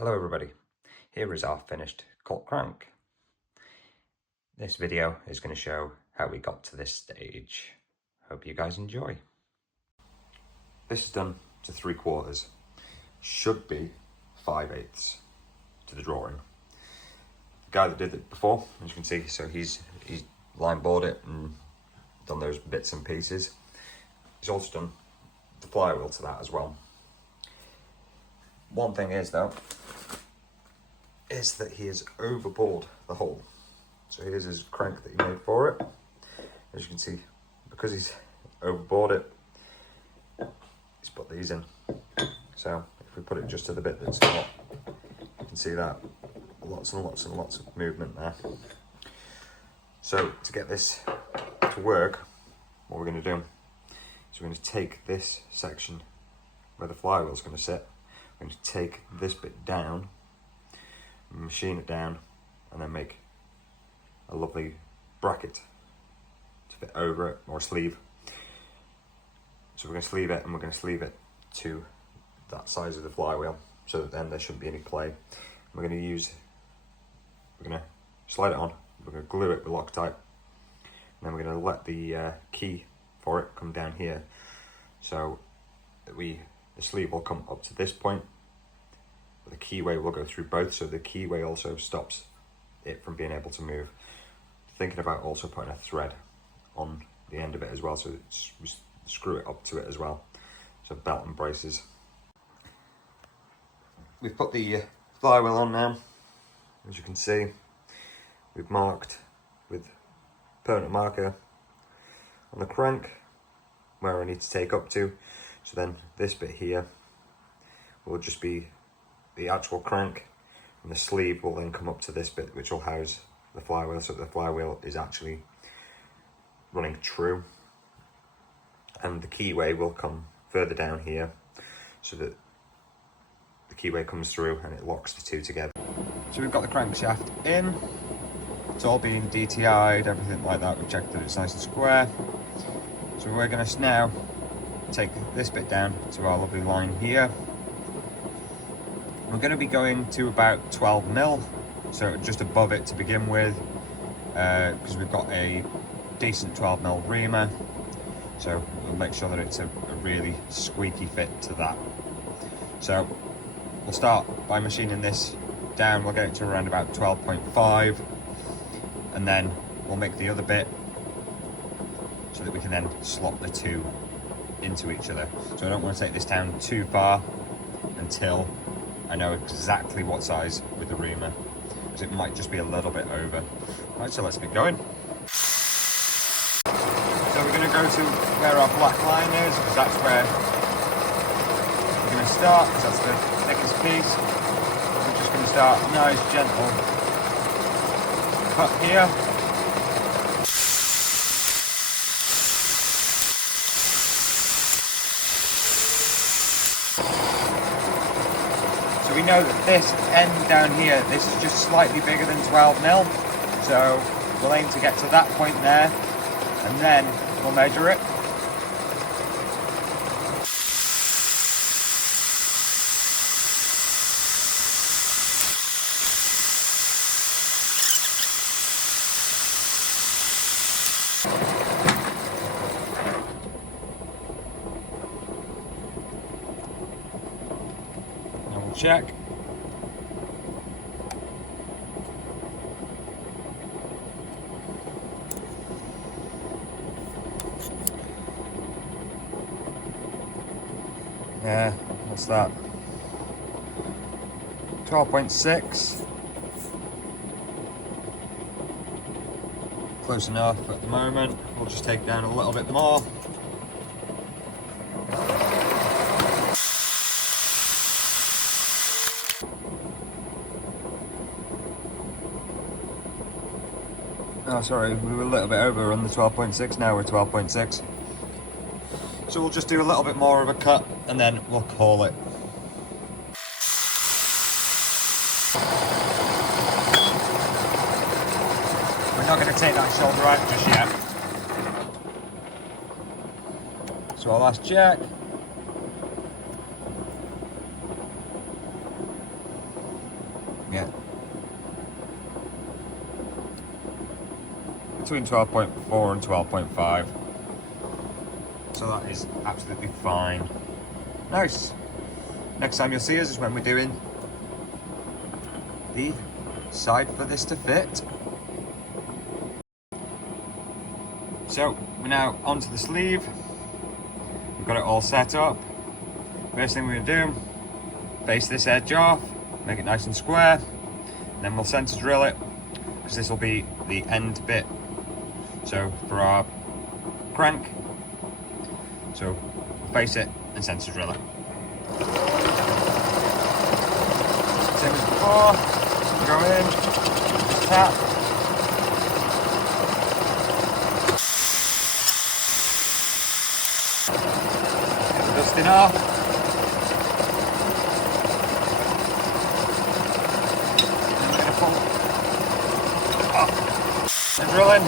Hello everybody, here is our finished Colt Crank. This video is going to show how we got to this stage. Hope you guys enjoy. This is done to 3/4, should be 5/8 to the drawing. The guy that did it before, as you can see, so he's line bored it and done those bits and pieces. He's also done the flywheel to that as well. One thing is though, is that he has overbored the hole. So here's his crank that he made for it. As you can see, because he's overbored it, he's put these in. So if we put it just to the bit that's not, you can see that lots and lots and lots of movement there. So to get this to work, what we're going to do is we're going to take this section where the flywheel is going to sit. We're going to take this bit down, machine it down, and then make a lovely bracket to fit over it, or sleeve. So we're going to sleeve it, and we're going to sleeve it to that size of the flywheel, so that then there shouldn't be any play. We're going to slide it on, we're going to glue it with Loctite, and then we're going to let the key for it come down here, so that the sleeve will come up to this point. The keyway will go through both, so the keyway also stops it from being able to move. Thinking about also putting a thread on the end of it as well, so we screw it up to it as well. So belt and braces. We've put the flywheel on now. As you can see, we've marked with permanent marker on the crank where I need to take up to. So then this bit here will just be the actual crank, and the sleeve will then come up to this bit, which will house the flywheel, so that the flywheel is actually running true. And the keyway will come further down here, so that the keyway comes through and it locks the two together. So we've got the crankshaft in, it's all been DTI'd, everything like that. We've checked that it's nice and square. So we're going to now take this bit down to our lovely line here. We're going to be going to about 12mm, so just above it to begin with, because we've got a decent 12mm reamer, so we'll make sure that it's a really squeaky fit to that. So we'll start by machining this down. We'll get it to around about 12.5, and then we'll make the other bit so that we can then slot the two into each other. So I don't want to take this down too far until I know exactly what size with the reamer, because it might just be a little bit over. Right, so let's get going. So we're going to go to where our black line is, because that's where we're going to start, because that's the thickest piece. We're just going to start a nice gentle cut here. So we know that this end down here, this is just slightly bigger than 12mm, so we'll aim to get to that point there, and then we'll measure it. And we'll check. Yeah, what's that? 12.6. Close enough at the moment. We'll just take down a little bit more. Oh, sorry, we were a little bit over on the 12.6, now we're 12.6. So we'll just do a little bit more of a cut, and then we'll call it. We're not going to take that shoulder out just yet. So our last check. between 12.4 and 12.5. So that is absolutely fine. Nice. Next time you'll see us is when we're doing the side for this to fit. So we're now onto the sleeve. We've got it all set up. First thing we're going to do, face this edge off, make it nice and square, and then we'll center drill it, because this will be the end bit. So for our crank, so face it and center drill it. Same as before, go in, tap. Get the dusting off. And drill in.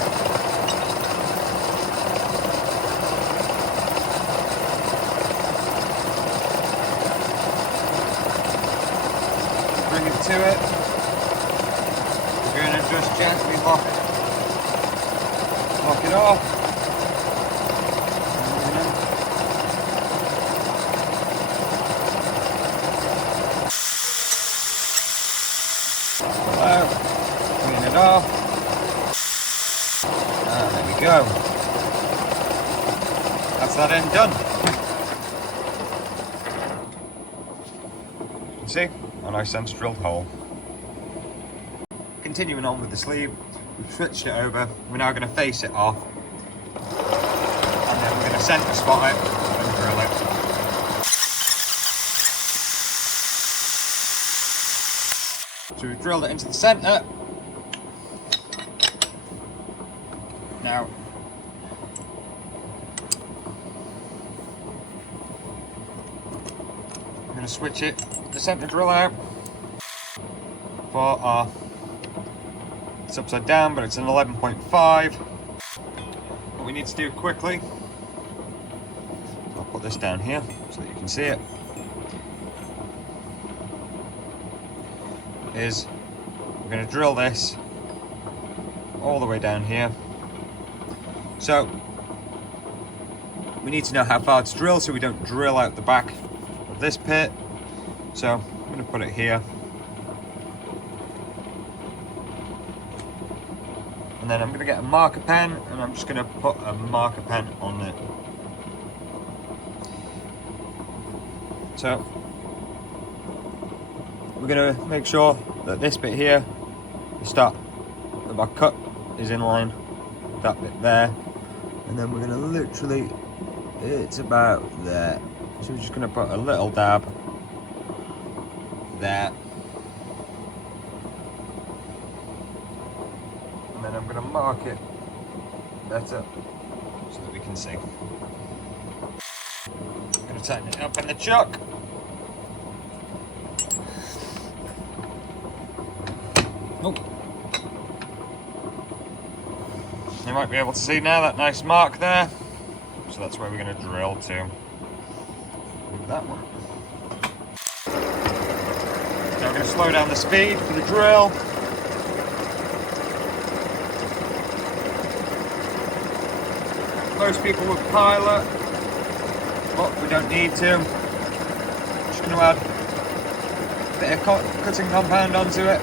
Bring it to it. We're going to just gently lock it off. Clean it off. There we go. That's that end done. You can see a nice center drilled hole. Continuing on with the sleeve, we've switched it over. We're now going to face it off, and then we're going to center spot it and drill it. So we've drilled it into the center. Now, I'm going to switch it, the center drill out for our, it's upside down, but it's an 11.5. What we need to do quickly, I'll put this down here so that you can see it, is we're going to drill this all the way down here. So we need to know how far to drill so we don't drill out the back of this pit. So I'm going to put it here. And then I'm going to get a marker pen and I'm just going to put a marker pen on it. So we're going to make sure that this bit here, the start of our cut is in line with that bit there. And then we're going to literally, it's about there. So we're just going to put a little dab there. And then I'm going to mark it better so that we can see. I'm going to tighten it up in the chuck. Oh. You might be able to see now that nice mark there. So that's where we're going to drill to. With that one. Now we're going to slow down the speed for the drill. Most people would pilot, but we don't need to. Just going to add a bit of cutting compound onto it.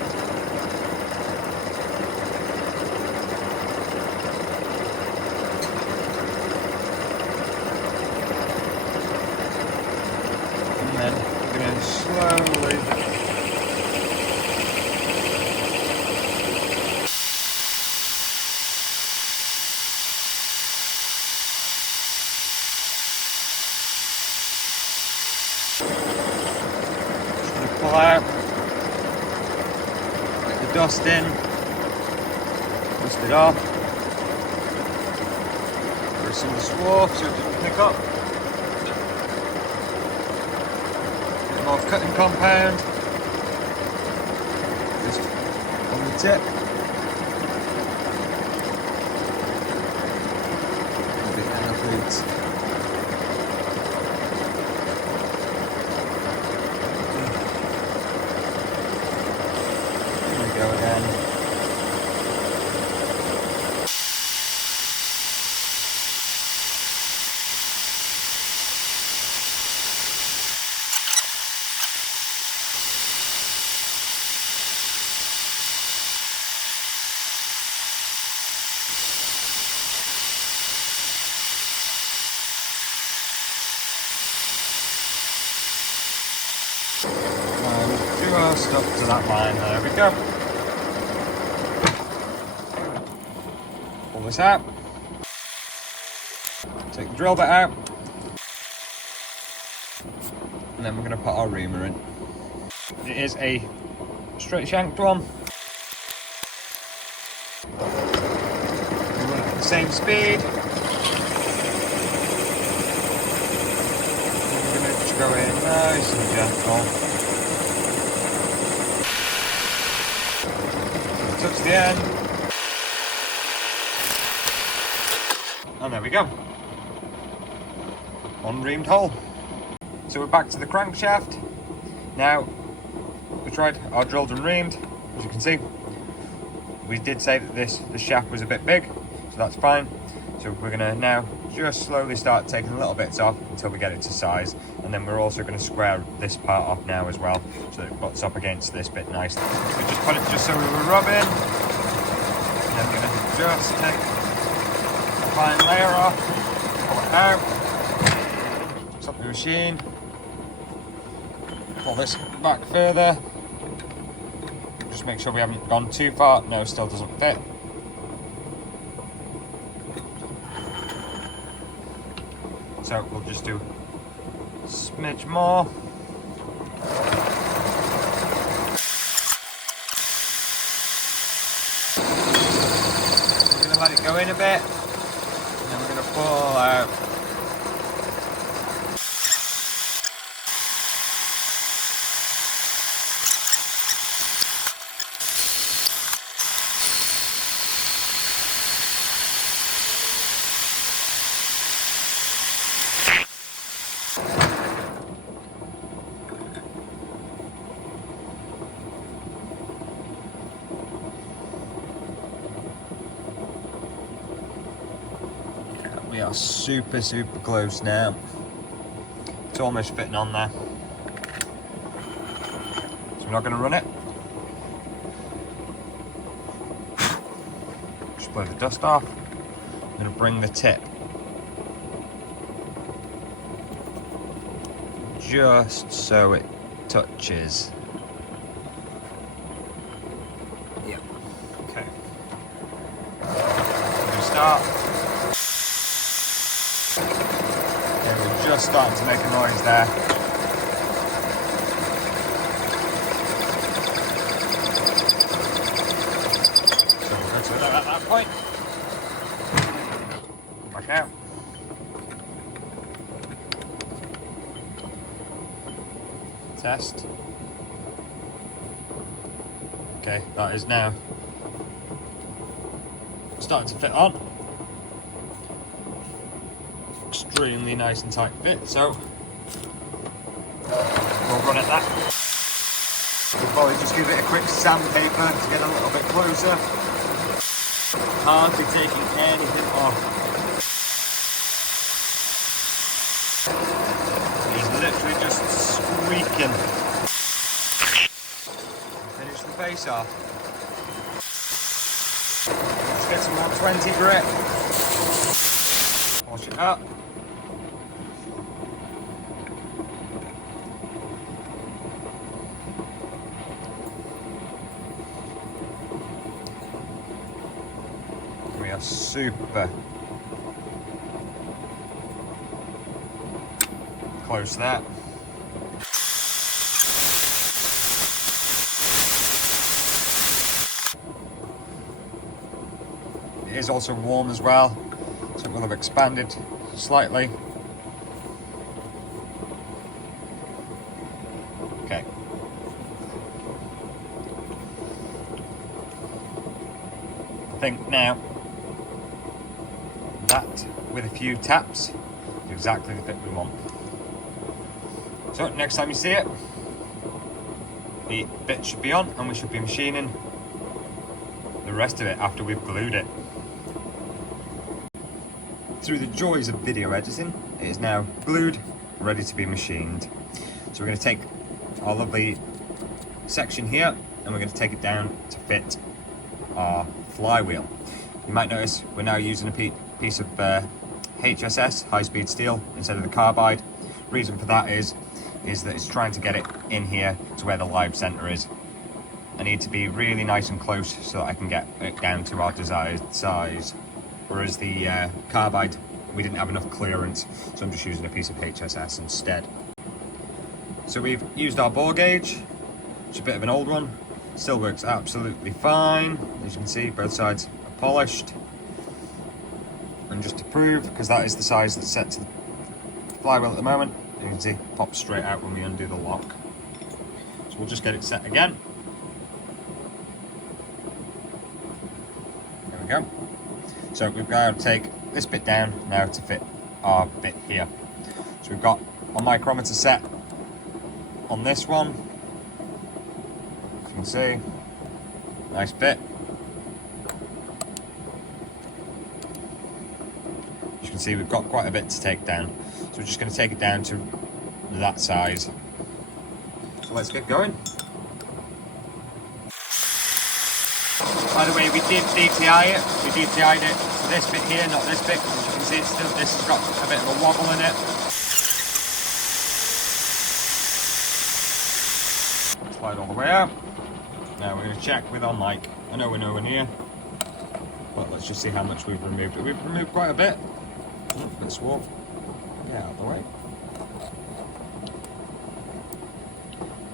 And then we're going to slowly pull out, get the dust in, dust it off, there's some of the swarf so it doesn't pick up, a bit more cutting compound, just on the tip, the athletes. Go again. just up to that line. There we go. Pull this out. Take the drill bit out. And then we're going to put our reamer in. It is a straight shanked one. We run it at the same speed. We're going to just go in nice and gentle. Touch the end. And there we go. Unreamed hole. So we're back to the crankshaft. Now, we tried our drilled and reamed. As you can see, we did say that this shaft was a bit big, so that's fine. So we're gonna now just slowly start taking little bits off until we get it to size. And then we're also gonna square this part off now as well, so that it butts up against this bit nicely. We just put it just so we were rubbing. And then we're gonna just take a fine layer off, pull it out, stop the machine. Pull this back further. Just make sure we haven't gone too far. No, still doesn't fit. So we'll just do a smidge more. We're going to let it go in a bit. And then we're going to pull out. We are super close now. It's almost fitting on there. So we're not going to run it. Just blow the dust off. I'm going to bring the tip just so it touches. Yeah. Okay. I'm going to start. Just starting to make a noise there. So we're going to let at that point. Back out. Test. Okay, that is now starting to fit on. Extremely nice and tight fit, so we'll run at that. We'll probably just give it a quick sandpaper to get a little bit closer. Can't be taking anything off. He's literally just squeaking. Finish the face off. Let's get some more 20 grit. Wash it up. We are super close to that. It is also warm as well, so it will have expanded slightly. Okay. I think now that, with a few taps, is exactly the fit we want. So next time you see it, the bit should be on and we should be machining the rest of it after we've glued it. Through the joys of video editing, it is now glued, ready to be machined. So we're going to take our lovely section here and we're going to take it down to fit our flywheel. You might notice we're now using a piece of HSS, high-speed steel, instead of the carbide. Reason for that is is that it's trying to get it in here to where the live center is. I need to be really nice and close so that I can get it down to our desired size. Whereas the carbide, we didn't have enough clearance, so I'm just using a piece of HSS instead. So we've used our bore gauge, which is a bit of an old one. Still works absolutely fine. As you can see, both sides are polished. And just to prove, because that is the size that's set to the flywheel at the moment, you can see it pops straight out when we undo the lock. So we'll just get it set again. There we go. So we've got to take this bit down now to fit our bit here. So we've got our micrometer set on this one. As you can see, nice bit. As you can see, we've got quite a bit to take down. So we're just going to take it down to that size. So let's get going. By the way, we did DTI it. We DTI'd it to this bit here, not this bit, because as you can see, it's still, this has got a bit of a wobble in it. Slide all the way out. Now we're going to check with our mic. I know we're nowhere near, but let's just see how much we've removed. We've removed quite a bit. Oh, a bit swole. Get out of the way.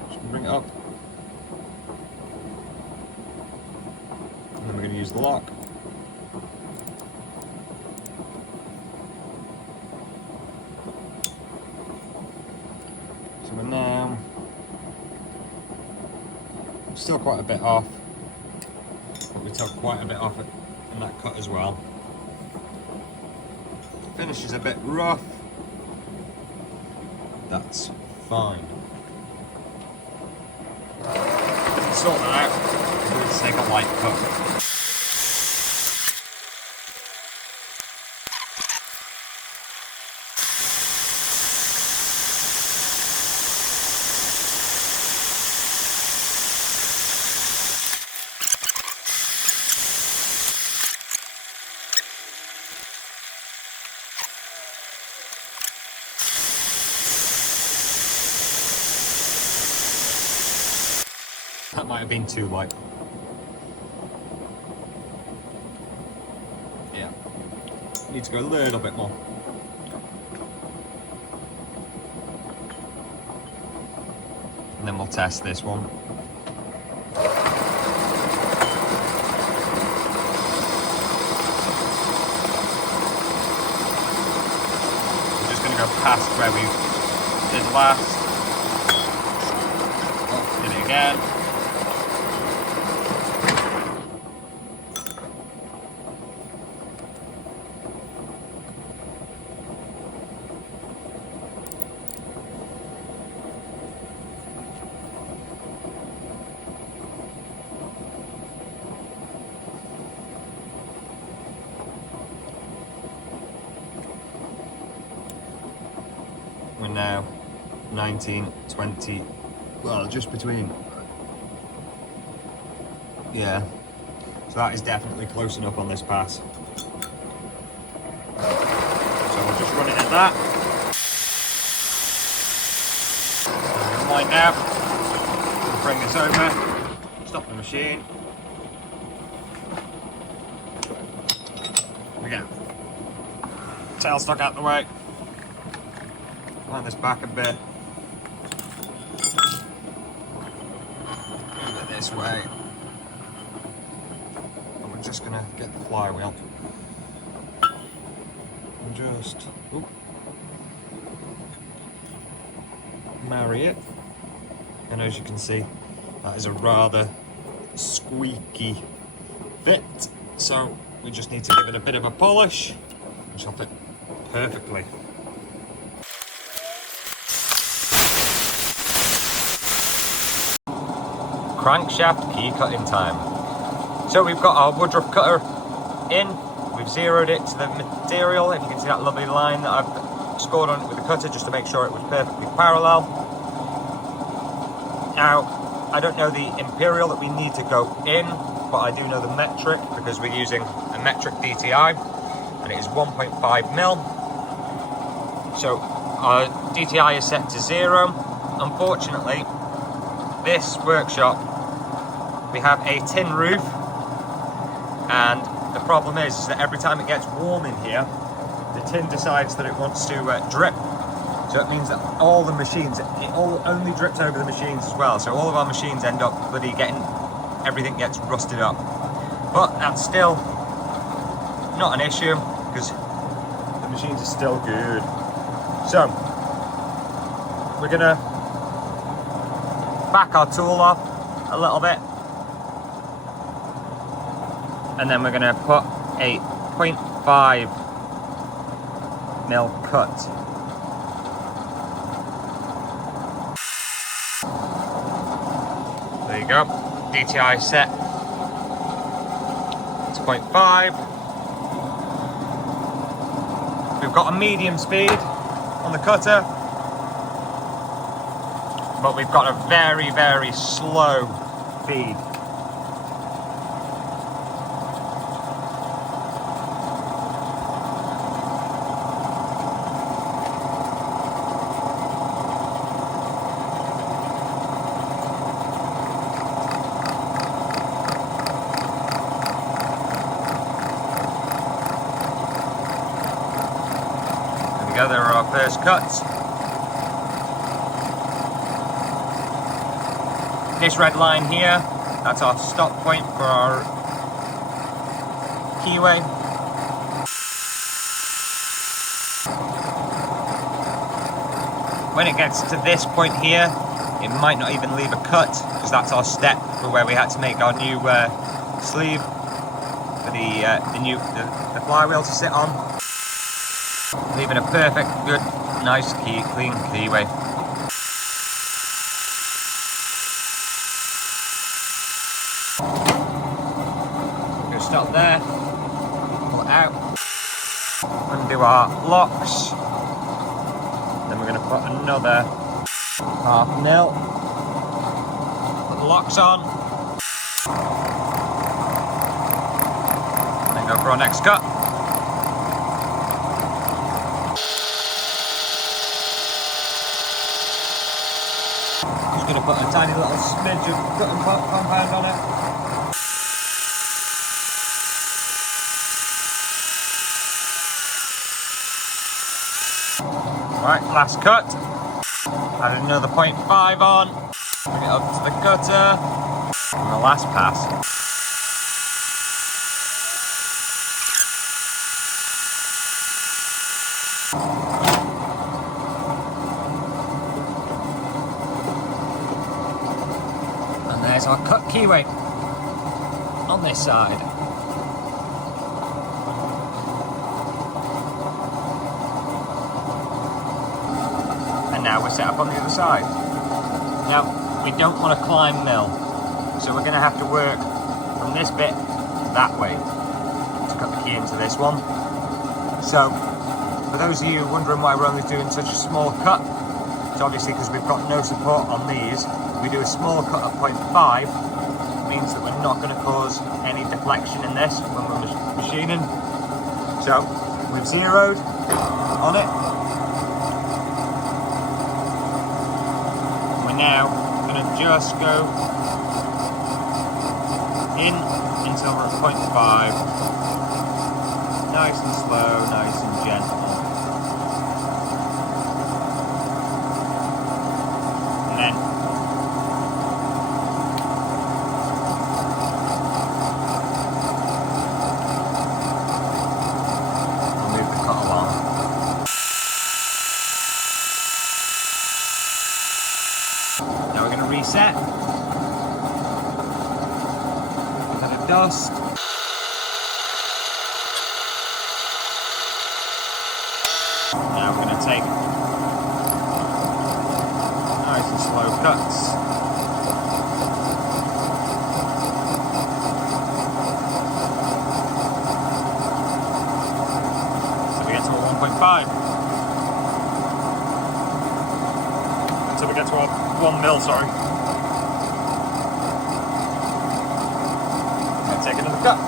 Just bring it up. And then we're going to use the lock. So we're now still quite a bit off, but we took quite a bit off it in that cut as well. Finish is a bit rough. That's fine. Sort that out. We're going to take a light cut. That might have been too light. Yeah. Need to go a little bit more. And then we'll test this one. We're just going to go past where we did last. Oh, did it again. We're now 19, 20, well, just between. Yeah, so that is definitely close enough on this pass. So we'll just run it at that. We're going to wind out. We'll bring this over, stop the machine. There we go. Tailstock out the way. Line this back a bit. Move it this way. And we're just gonna get the flywheel. And just marry it. And as you can see, that is a rather squeaky fit. So we just need to give it a bit of a polish, which will fit perfectly. Crankshaft key cutting time. So we've got our woodruff cutter in, we've zeroed it to the material. If you can see that lovely line that I've scored on it with the cutter just to make sure it was perfectly parallel. Now, I don't know the imperial that we need to go in, but I do know the metric because we're using a metric DTI and it is 1.5 mil. So our DTI is set to 0. unfortunately, this workshop, we have a tin roof, and the problem is that every time it gets warm in here, the tin decides that it wants to drip. So it means that all the machines, it all only drips over the machines as well. So all of our machines end up bloody everything gets rusted up. But that's still not an issue, because the machines are still good. So we're gonna back our tool off a little bit, and then we're gonna put a 0.5 mil cut. There you go, DTI set. It's 0.5. We've got a medium speed on the cutter, but we've got a very, very slow feed. There are our first cuts. This red line here, that's our stop point for our keyway. When it gets to this point here, it might not even leave a cut, because that's our step for where we had to make our new sleeve for the flywheel to sit on. Leaving a perfect, good, nice, clean keyway. We're going to stop there, pull it out, undo our locks. Then we're going to put another 0.5 mil. Put the locks on. And then go for our next cut. Going to put a tiny little smidge of cutting compound on it. Right, last cut. Add another 0.5 on. Bring it up to the cutter. And the last pass. There's our cut keyway on this side. And now we're set up on the other side. Now, we don't want to climb mill, so we're going to have to work from this bit that way to cut the key into this one. So, for those of you wondering why we're only doing such a small cut, it's obviously because we've got no support on these. We do a small cut of 0.5, means that we're not going to cause any deflection in this when we're machining. So we've zeroed on it. We're now going to just go in until we're at 0.5. Nice and slow, nice and gentle. And then reset. We've had a dust. Now we're going to take nice and slow cuts. So we get to a 1.5. Until we get to our 1 mil, sorry. Take another cut.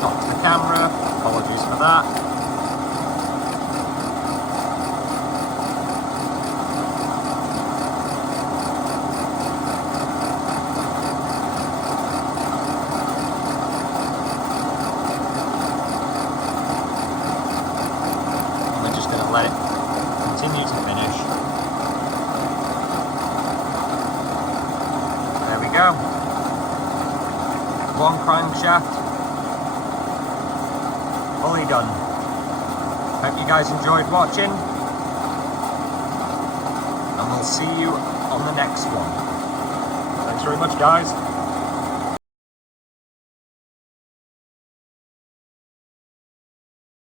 knocked the camera, apologies for that. And we're just going to let it continue to finish. There we go. One crankshaft, fully done. Hope you guys enjoyed watching, and we'll see you on the next one. Thanks very much, guys.